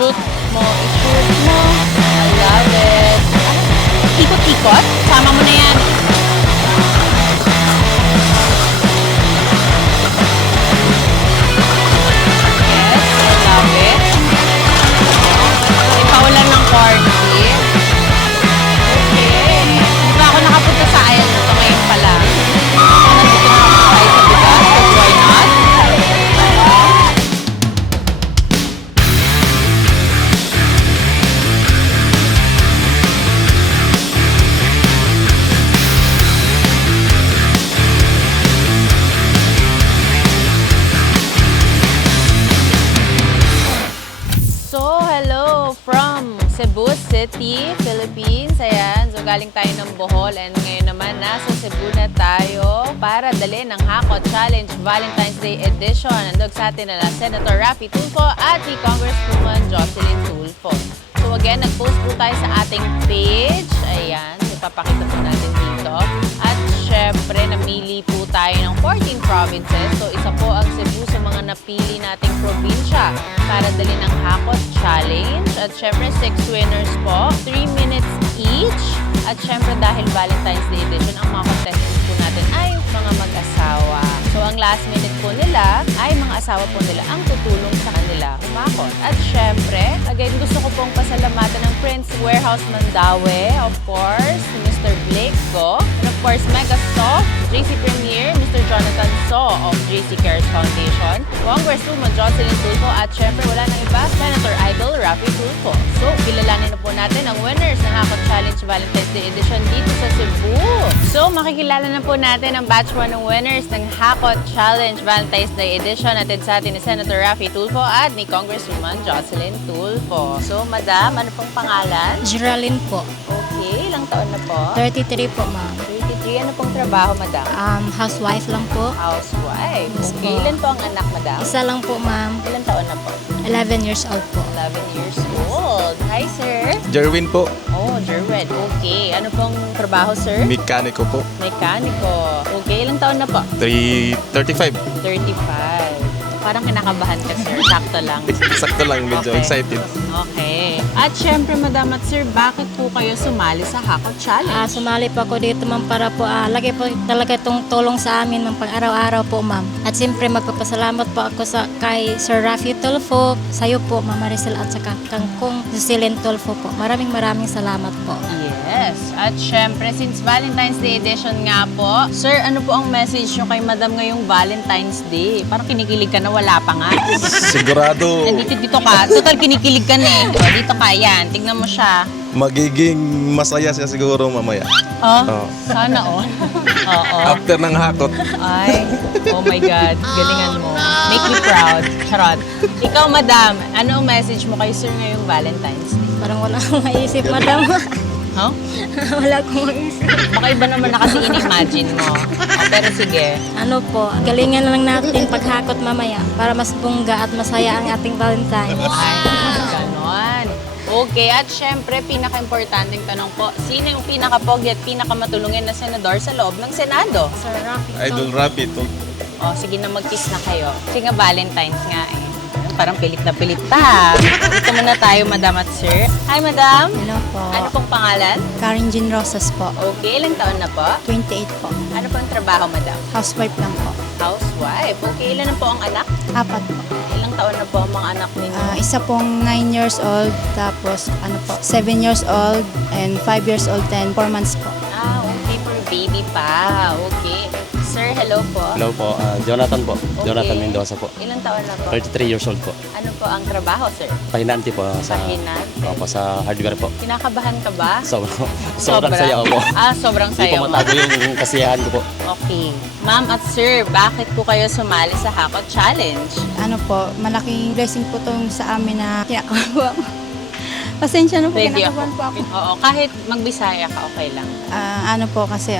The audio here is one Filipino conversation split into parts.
I-shoot mo. I love it. Ikot-ikot? Sama mo na yan. Yes, I love it. Ipaulan ng corn beef. Okay. Hindi pa ako nakapunta sa aisle na ito ngayon pala. Nandito na ako tayo sa bigas. So why not? So, hello from Cebu City, Philippines. Ayan, so galing tayo ng Bohol and ngayon naman nasa Cebu na tayo para dalhin ng Hakot Challenge Valentine's Day Edition. Nandog sa atin na Senator Raffy Tulfo at si Congresswoman Jocelyn Tulfo. So again, nag-post po tayo sa ating page. Ayan, ipapakita po natin dito. At syempre, namili po tayo ng 14 provinces. So isa po ang Cebu sa mga napili nating probinsya para dali ng Hakot Challenge. At syempre, 6 winners po, 3 minutes each. At syempre, dahil Valentine's Day edition, ang mga contestants po natin ay mga mag-asawa. So ang last minute po nila ay mga asawa po nila ang tutulong sa kanila umakot. At syempre, again, gusto ko pong pasalamatan ng Prince Warehouse Mandaue, of course, Mr. Blake Go, and of course, Megasoft, JC Premier, Mr. Jonathan So of JC Cares Foundation, Congresswoman Jocelyn Tulfo, at syempre wala nang iba, Senator Idol Raffy Tulfo. So, kilalanin na po natin ang winners ng Hakot Challenge Valentine's Day Edition dito sa Cebu. So, makikilala na po natin ang batch 1 ng winners ng Hakot Challenge Valentine's Day Edition natin sa atin ni Senator Raffy Tulfo at ni Congresswoman Jocelyn Tulfo. So, Madam, ano pong pangalan? Geraldine po. Okay, ilang taon na po? 33 po, ma'am. 33, ano pong trabaho, Madam? Housewife lang po. Housewife. Yes Okay, po. ilan po ang anak, Madam? Isa lang po, ma'am. Ilan taon na po? 11 years old po. 11 years old. Hi, sir. Jerwin po, Oh, Jerwin. Okay. Ano pong trabaho, sir? mekaniko po. Mekaniko. Okay, ilang taon na po? 35. 35. Parang kinakabahan ka, sir. Sakto lang. Sakto lang, medyo Okay. excited. Okay. At syempre, Madam at Sir, bakit po kayo sumali sa Hakot Challenge? Sumali po ako dito, ma'am, para po lagi po talaga itong tulong sa amin, ma'am, pang araw-araw po, ma'am. At siyempre, magpapasalamat po ako kay Sir Raffy Tulfo, sa'yo po, Ma'am Maricel, at saka kangkong Jocelyn Tulfo po. Maraming salamat po. Yes. At syempre, since Valentine's Day edition nga po, Sir, ano po ang message nyo kay Madam ngayong Valentine's Day? Parang kinikilig ka na, wala pa nga. Sigurado Dito ka. Total, kinikilig ka na eh. O, dito ka, yan. Tignan mo siya. magiging masaya siya siguro mamaya. Oh, sana all. Oo. After ng hakot. Ay, oh my God. Galingan mo. Make me proud. Charot. Ikaw, Madam, ano ang message mo kay Sir ngayong Valentine's Day? Parang wala akong maisip, madam. Huh? Wala akong maisip. Baka iba naman na kasi in-imagine mo. Pero sige. Ano po, galingan na lang natin paghakot mamaya para mas bongga at masaya ang ating Valentine. Ay, ganon. Okay, at syempre, pinaka-importanting tanong po, sino yung pinaka-pogi at pinaka-matulungin na senador sa loob ng Senado? Sir Raffy Idol Rabbit. O, sige na, mag-kiss na kayo. Kasi nga, Valentine's nga eh. Parang pilit na pilit pa. Dito muna tayo, Madam at Sir. Hi, Madam. Hello po. Ano pong pangalan? Karen Jean Rosas po. Okay, ilang taon na po? 28 po. Ano pong trabaho, Madam? Housewife lang po. Housewife. Okay, ilan na po ang anak? 4 po. Ilang taon na po ang mga anak ninyo? Isa pong 9 years old, tapos 7 years old, and 5 years old, and 4 months po. Okay, for baby pa. Okay. Sir, hello po. Hello po, Jonathan po. Okay. Jonathan Mendoza po. Ilang taon na po? 33 years old po. Ano po ang trabaho, sir? Pahinanti po sa Pahinanti. Opo, sa hardware po. Kinakabahan ka ba? Sobrang saya po. Sobrang Hindi saya po mo. matago yung kasiyahan ko po. Okay. Ma'am at sir, bakit po kayo sumali sa Hakot Challenge? Ano po, malaking blessing po itong sa amin na kinakabahan po. Pasensya na po, Pwede kinakabahan po ako. Oo, kahit magbisaya ka, okay lang. Ano po kasi,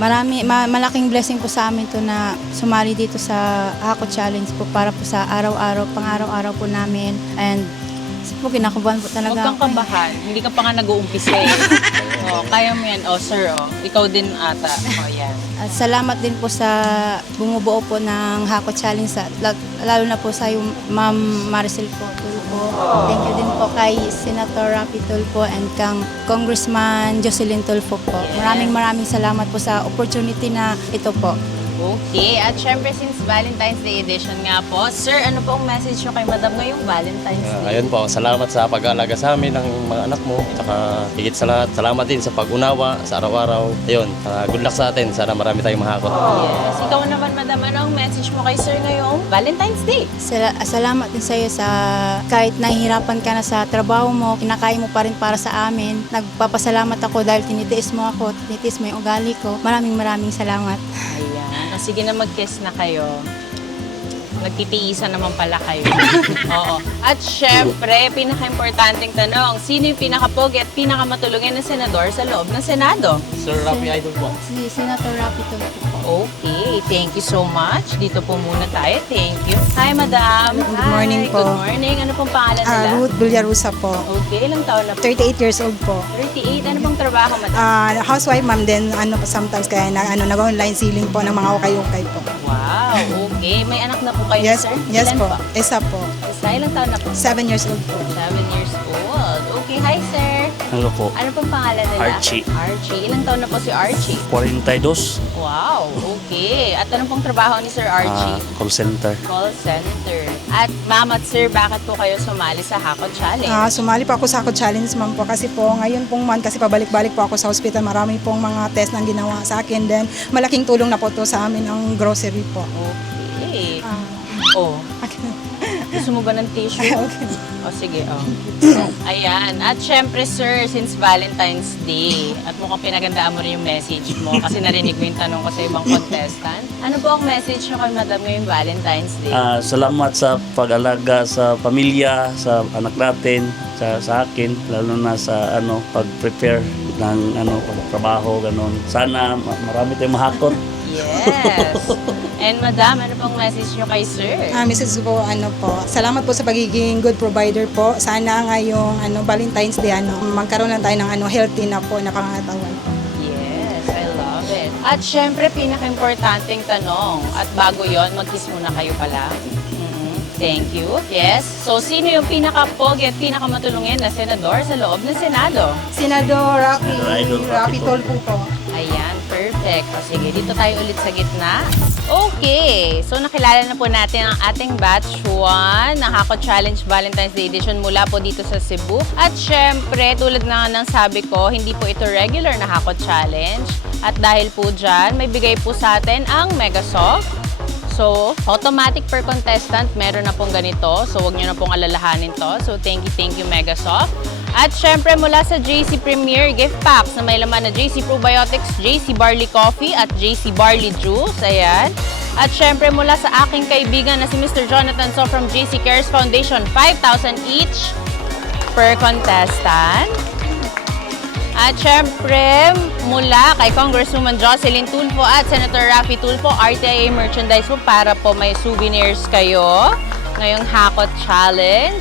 malaking blessing po sa amin to na sumali dito sa Ako Challenge po para po sa araw-araw, pang-araw-araw po namin. And po, kinakabahan po Huwag talaga kang ako. kabahan. Hindi ka pa nga nag-uumpisa eh. Kaya mo yan. Sir, ikaw din ata. Yan. At salamat din po sa bumubuo po ng Hako Challenge, lalo na po sa yung Ma'am Maricel po. po. Thank you din po kay Senator Raffy Tulfo and kang Congressman Jocelyn Tulfo po. Maraming salamat po sa opportunity na ito po. Okay, at syempre since Valentine's Day edition nga po, sir, ano po ang message nyo kay Madam ngayong Valentine's Day? Ayun po, salamat sa pag-aalaga sa amin ng mga anak mo. Tsaka higit sa lahat, salamat din sa pag-unawa sa araw-araw. Ayun, good luck sa atin. Sana marami tayong mahakot. Yes. Ikaw naman, Madam, ano ang message mo kay sir ngayong Valentine's Day? Salamat din sa iyo sa kahit nahihirapan ka na sa trabaho mo, kinakaya mo pa rin para sa amin. Nagpapasalamat ako dahil tinitiis mo ako, tinitiis mo yung ugali ko. Maraming salamat. Ayan. Sige na mag-kiss na kayo. Nagtitiisan naman pala kayo. Oo. At syempre, pinaka-importanting tanong, sino yung pinaka-pogi at pinaka-matulungin na senador sa loob ng Senado? Sir Rafi Idol po. Si Senator Raffy Tulfo po. Okay, thank you so much. Dito po muna tayo. Thank you. Hi, Madam. Good morning Hi, po. Good morning. Ano pong pangalan nila? Ruth Villarusa po. Okay, ilang taon na po? 38 years old po. 38. Ano pong trabaho, Madam? Housewife ma'am din, sometimes kaya nag-online selling po ng mga ukay-ukay po. Wow, okay. May anak na po kayo, Yes, sir? yes Ilan po. Isa po. Isa, ilang taon na po? 7 years old po. 7 years old. Okay, hi, sir. Hello po, Ano pong pangalan nila? Archie. Archie. Ilang taon na po si Archie? 42, Wow, okay. At anong pong trabaho ni Sir Archie? call center. Call center. At ma'am at sir, bakit po kayo sumali sa Hakot Challenge? Sumali po ako sa Ako Challenge ma'am po kasi po ngayon pong month kasi pabalik-balik po ako sa hospital. Marami pong mga test na ginawa sa akin. Then malaking tulong na po to sa amin ang grocery po. Okay. Ah, Oh, gusto mo ba ng tissue? okay. O sige, oh. Ayan. At syempre, sir, since Valentine's Day, at mukhang pinagandaan mo rin yung message mo kasi narinig mo yung tanong ko sa ibang contestant. Ano po ang message nyo kay Madam ngayong Valentine's Day? Salamat sa pag-alaga sa pamilya, sa anak natin, sa akin, lalo na sa pag-prepare ng pagtrabaho, ganun. Sana marami tayong mahakot. Yes. And Madam, ano pong message nyo kay sir? Mrs. po, salamat po sa pagiging good provider po. Sana ngayong Valentine's Day, magkaroon lang tayo ng healthy na po na pangatawan. Yes, I love it. At syempre, pinaka-importanting tanong. At bago yon, mag-kiss muna kayo pala. Thank you. Yes. So, sino yung pinaka-pogi at pinaka-matulungin na senador sa loob ng Senado? Senador Idol Raffy Tulfo po. Ayan, perfect. O sige, dito tayo ulit sa gitna. Okay, so nakilala na po natin ang ating batch 1 ng Hakot Challenge Valentine's Day Edition mula po dito sa Cebu. At syempre, tulad na ng sabi ko, hindi po ito regular na Hakot Challenge. At dahil po dyan, may bigay po sa atin ang Megasoft. So, automatic per contestant, meron na pong ganito. So, huwag nyo na pong alalahanin to. So, thank you, Megasoft. At syempre, mula sa JC Premier gift packs na may laman na JC Probiotics, JC Barley Coffee at JC Barley Juice. Ayan. At syempre, mula sa aking kaibigan na si Mr. Jonathan So from JC Cares Foundation, 5,000 each per contestant. At syempre, mula kay Congresswoman Jocelyn Tulfo at Senator Raffy Tulfo, RTIA merchandise po para po may souvenirs kayo ngayong Hakot Challenge.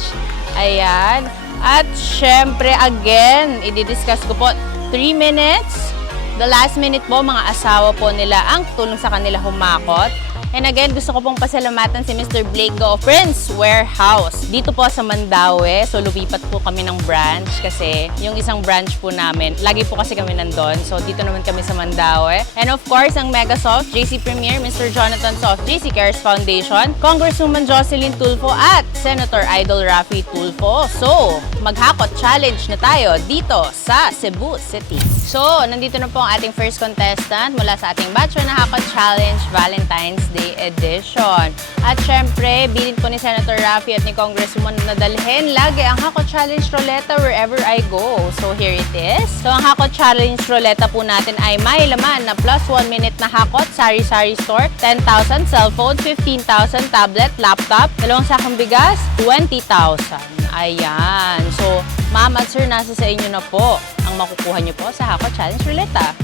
Ayan. At syempre, again, i-discuss ko po 3 minutes. The last minute po, mga asawa po nila ang tulong sa kanila humakot. And again, gusto ko pong pasalamatan si Mr. Blake Go of Prince Warehouse. Dito po sa Mandaue. So, lumipat po kami ng branch kasi yung isang branch po namin, lagi po kasi kami nandun. So, dito naman kami sa Mandaue. And of course, ang Megasoft, JC Premier, Mr. Jonathan Soft, JC Cares Foundation, Congresswoman Jocelyn Tulfo at Senator Idol Raffy Tulfo. So, maghakot challenge na tayo dito sa Cebu City. So, nandito na po ang ating first contestant mula sa ating batch na Hakot Challenge Valentine's Day Edition. At syempre, bilin po ni Senator Raffy at ni Congresswoman na dalhin lagi ang Hakot Challenge Roleta wherever I go. So, here it is. So, ang Hakot Challenge Roleta po natin ay may laman na plus 1 minute na hakot, sari-sari store, 10,000, cellphone, 15,000, tablet, laptop, 2 sakong bigas, 20,000. Ayan. So, ma'am at sir, nasa sa inyo na po ang makukuha nyo po sa Hakot Challenge Roleta.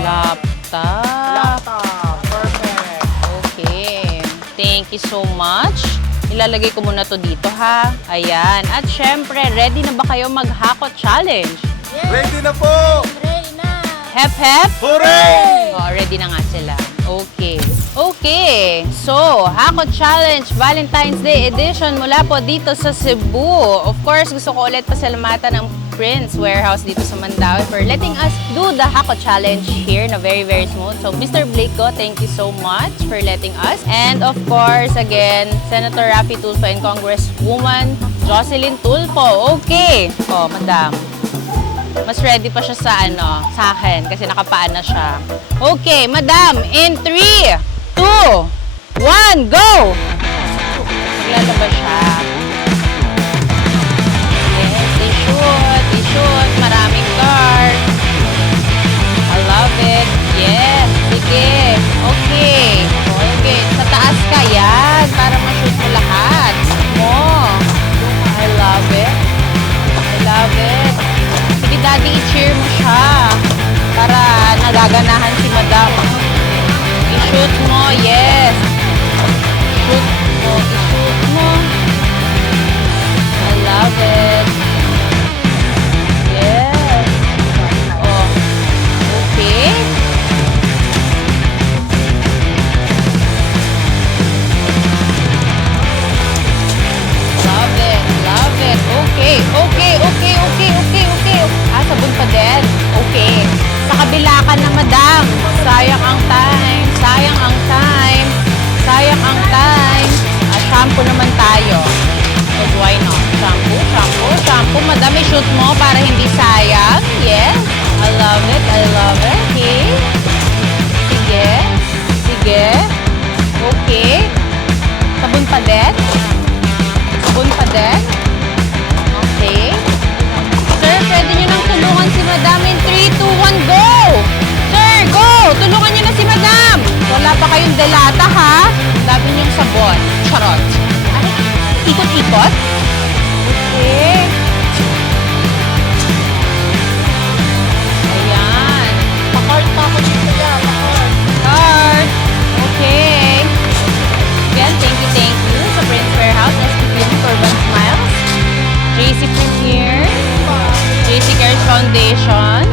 Laptop. Perfect. Okay. Thank you so much. Ilalagay ko muna to dito ha. Ayan. At syempre, ready na ba kayo mag-Hakot Challenge? Ready na po! Hep hep? Hooray! Oh, ready na nga sila. Okay. Okay, so Hako Challenge Valentine's Day Edition mula po dito sa Cebu. Of course, gusto ko ulit pasalamatan ng Prince Warehouse dito sa Mandaue for letting us do the Hako Challenge here na very, very smooth. So, Mr. Blake Go, thank you so much for letting us. And of course, again, Senator Raffy Tulfo and Congresswoman Jocelyn Tulfo. Okay. Oh, madam. Mas ready pa siya sa akin kasi nakapaan na siya. Okay, madam, in 3, 2, 1, go! Maglalabas siya. Yes, i-shoot, maraming card. I love it. Yes, sige. Okay. Okay, sa taas ka yan para ma-shoot mo lahat. Mo. I love it. I love it. Sige, daddy, i-cheer mo siya para nagaganahan si madam. I-shoot mo, yes. Shoot mo, i-shoot mo. I love it. Yes. Oh. Okay. Love it, love it. Okay, okay, okay, okay, okay, okay. Ah, sabon pa din. Okay. Sa kabila ka na, madam. Sayang ang time. Sayang ang time. Sayang ang time. Ah, shampoo naman tayo. So, why not? Shampoo, shampoo, shampoo. Madam, i-shoot mo para hindi sayang. Yes. I love it. I love it. Okay. Sige. Sige. Okay. Sabon pa din. Sabon pa din. Okay. Sir, pwede nyo nang tulungan si madam in 3, 2, 1, go! Sir, go! Tulungan nyo na si madam! Wala pa kayong delata, ha? Dami nyong sabon. Charot. Ay, ikot-ikot? Okay. Ayan. Pa-card pa ako dito ya. Pa-card. Card. Okay. Again, thank you sa Prince Warehouse, SB Clinic, Urban Smiles, JC Premier, JC Cares Foundation.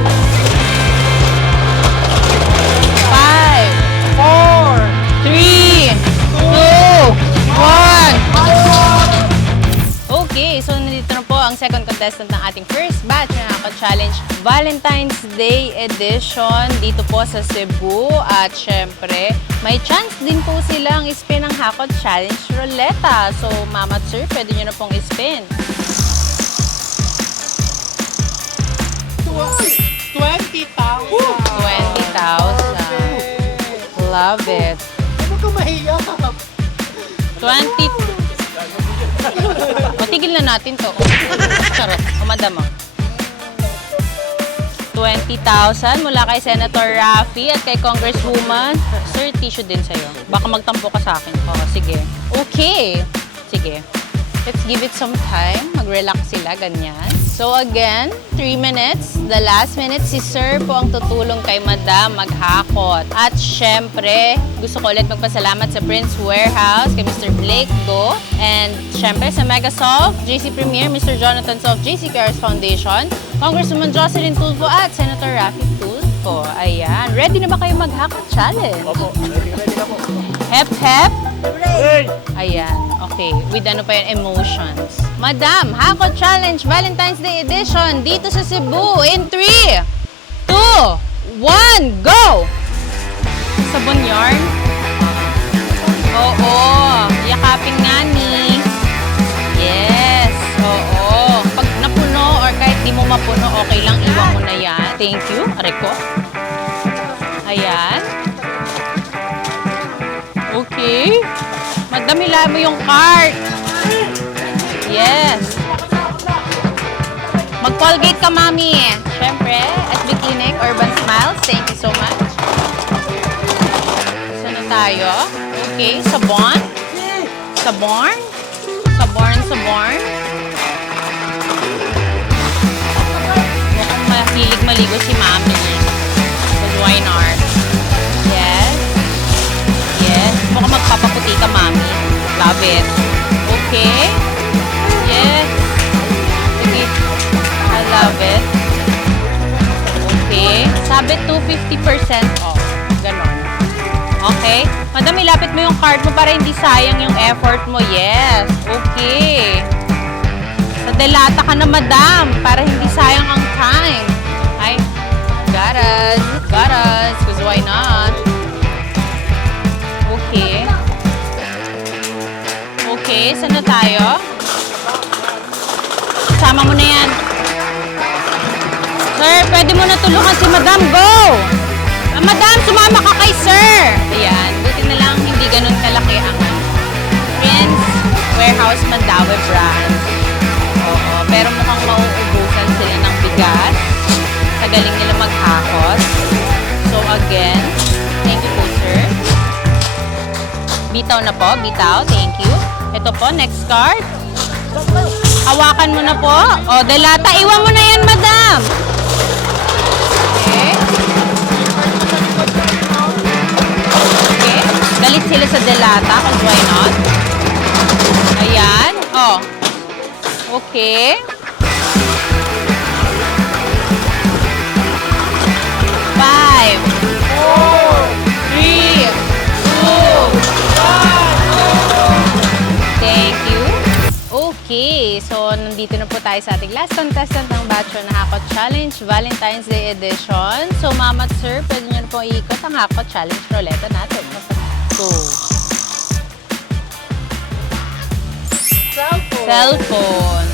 5, 4, 3, 2, 1. Okay, so nandito na po ang second contestant ng ating first batch na Hako Challenge Valentine's Day Edition dito po sa Cebu. At syempre, may chance din po silang ispin ang Hako Challenge Ruleta. So, mama at sir, pwede nyo na pong ispin. 20,000. 20,000. Love it. Ano ka mahiya? 20. O, tigil na natin to. Charot. O, madam, 20,000 mula kay Senator Raffy at kay Congresswoman. Sir, tissue din sa'yo. Baka magtampo ka sa akin. O, sige. Okay. Sige. Let's give it some time. Mag-relax sila, ganyan. So again, 3 minutes. The last minute, si Sir po ang tutulong kay Madam maghakot. At syempre, gusto ko ulit magpasalamat sa Prince Warehouse, kay Mr. Blake Go, and syempre sa Megasolve, JC Premier, Mr. Jonathan Solve, JC Cares Foundation, Congresswoman Jocelyn Tulfo at Senator Raffy Tulfo. Ayan. Ready na ba kayo maghakot challenge? Opo, ready na po. Hep, hep. Hey! Ayan, okay. With ano pa yun, emotions. Madam, Hako Challenge Valentine's Day Edition dito sa Cebu in 3, 2, 1, go! Sabon yarn? Oo, yakapin nga ni. Yes, oo. Pag napuno or kahit di mo mapuno, okay lang, iwan mo na yan. Thank you, Areko. Ayan. Okay. Madamila mo yung cart. Yes. Mag-Colgate ka, mami. Siyempre, SB Clinic, Urban Smiles. Thank you so much. Saan na tayo? Okay, sabon. Sabon. Sabon, sabon. Mukhang mahilig maligo si mami. With wine art. Yes. Yes. Mukhang magpapaputi ka, mami. Love it. Okay. Yes. Sige. I love it. Okay. Sabi 250% off. Ganon. Okay? Madam, ilapit mo yung card mo para hindi sayang yung effort mo. Yes. Okay. Sa delata ka na, madam, para hindi sayang ang time. Ay, got us. Because why not? Okay. Okay, saan na tayo? Sama mo na yan. Sir, pwede mo na tulungan si madam. Go! Madam, sumama ka kay sir. Ayan, buti na lang hindi ganun kalaki ang Prince Warehouse Mandaue brand. Oo, pero mukhang mauubusan sila ng bigas. Sa galing nila maghakot. So again, thank you po sir. Bitaw na po, bitaw. Thank you. Ito po, next card. Hawakan mo na po. O, delata, iwan mo na yan, madam. Okay. Okay. Galit sila sa delata, because why not? Ayan. Oh. Okay. 5, 4, 3, 2, 1. Thank you. Okay, so nandito na po tayo sa ating last contestant ng Bachelor na Hakot Challenge, Valentine's Day Edition. So, mama at sir, pwede nyo na po iikot ang Hakot Challenge ruleta natin. Go. Cellphone.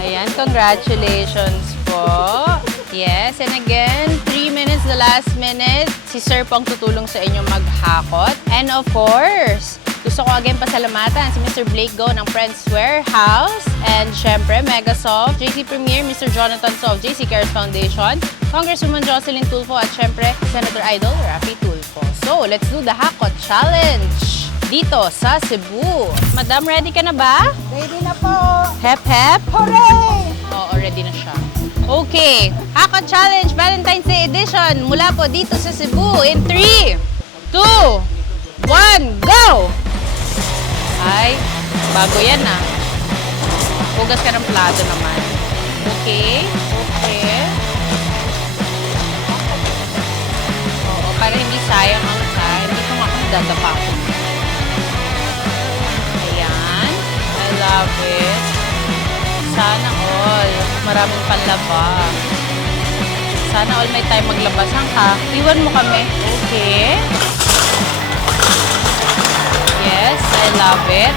Ayan, congratulations po. Yes, and again, 3 minutes, the last minute, si sir pong tutulong sa inyo maghakot. And of course, gusto ko again pasalamatan si Mr. Blake Go ng Friends Warehouse. And syempre, Megasoft, JC Premier, Mr. Jonathan Soft, JC Cares Foundation, Congresswoman Jocelyn Tulfo, at syempre, Senator Idol Raffy Tulfo. So, let's do the Hakot Challenge dito sa Cebu. Madam, ready ka na ba? Ready na po! Hep, hep. Hooray! Oo, ready na siya. Okay, Hakot Challenge Valentine's Day Edition mula po dito sa Cebu in 3, 2, 1, go! Ay, bago yan ah. Hugas ka ng plato naman. Okay, okay. Oo, para hindi sayang ang time. Hindi ko makakadadapa ko. Ayan, I love it. Sana all. Maraming panlaba. Sana all may time maglabasan ka. Iwan mo kami. Okay. Yes, I love it.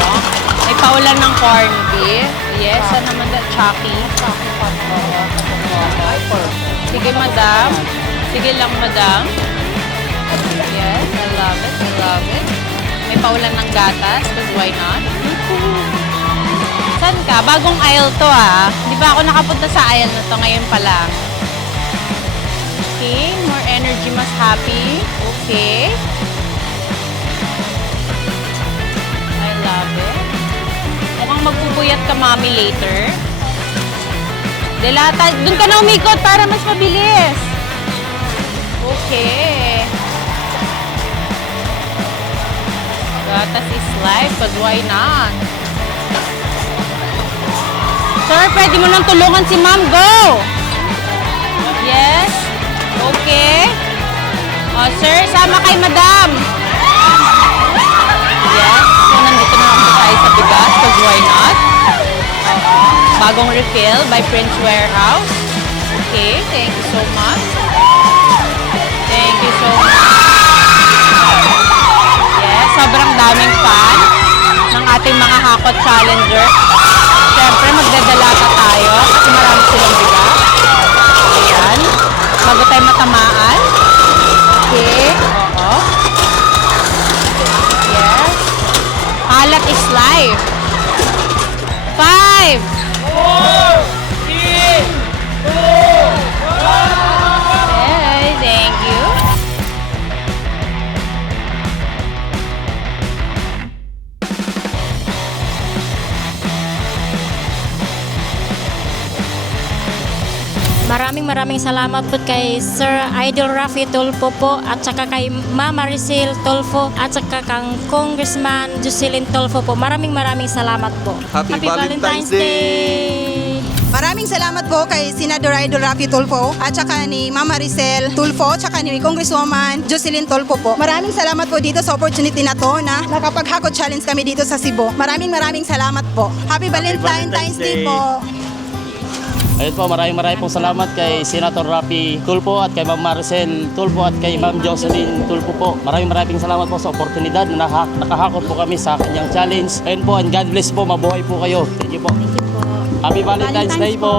Oh, may paulan ng corned beef. Yes, ano naman na? Chucky. Sige, madam. Sige lang, madam. Yes, I love it. I love it. May paulan ng gatas, because why not? Saan ka? Bagong aisle to ah. Di ba ako nakapunta sa aisle na to ngayon pa lang? Okay, more energy, mas happy. Okay. I love it. Mukhang magpupuyat ka, mami, later. Delata, dun ka na umikot para mas mabilis. Okay. Gatas is life, but why not? Sir, pwede mo nang tulungan si ma'am. Go! Yes? Okay. Sir, sama kay madam. Yes. So, nandito na ako tayo sa bigas, because why not? Bagong refill by Prince Warehouse. Okay, thank you so much. Thank you so much. Yes, sobrang daming fan ng ating mga Hakot Challenger. Siyempre, magdadalata tayo kasi marami silang bigas. Ayan. Bago tayo matamaan. Okay. Oo. Yes. Halat is life. 5, 4, 3, 2, 1. Okay, thank you. Maraming salamat po kay Sir Idol Raffy Tulfo po at saka kay Mama Maricel Tulfo at saka kang Congressman Jocelyn Tulfo po. Maraming salamat po. Happy Valentine's Day! Maraming salamat po kay Senador Idol Rafi Tulfo at saka ni Mama Maricel Tulfo at saka ni Congresswoman Jocelyn Tulfo po. Maraming salamat po dito sa opportunity na to na nakapag-Hakot Challenge kami dito sa Cebu. Maraming salamat po. Happy Valentine's Day po. Ayun po, maraming pong salamat kay Senator Rafi Tulfo at kay Ma'am Maricel Tulfo at kay Ma'am Jocelyn Tulfo po. Maraming salamat po sa oportunidad na nakahakot po kami sa kanyang challenge. Ayun po, and God bless po, mabuhay po kayo. Thank you po. Thank you po. Happy Valentine's Day po.